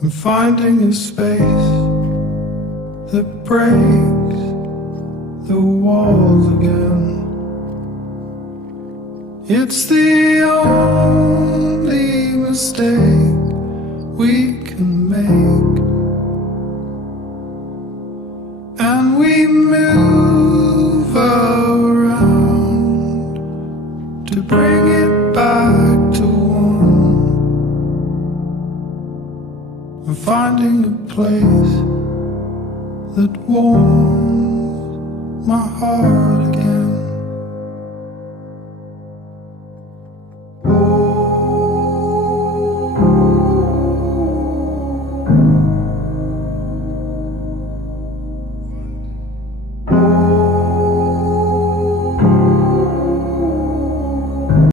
I'm finding a space that breaks the walls again. It's the only mistake we can make, and we move around to bring it back to one. I'm finding a place that warms my heart again.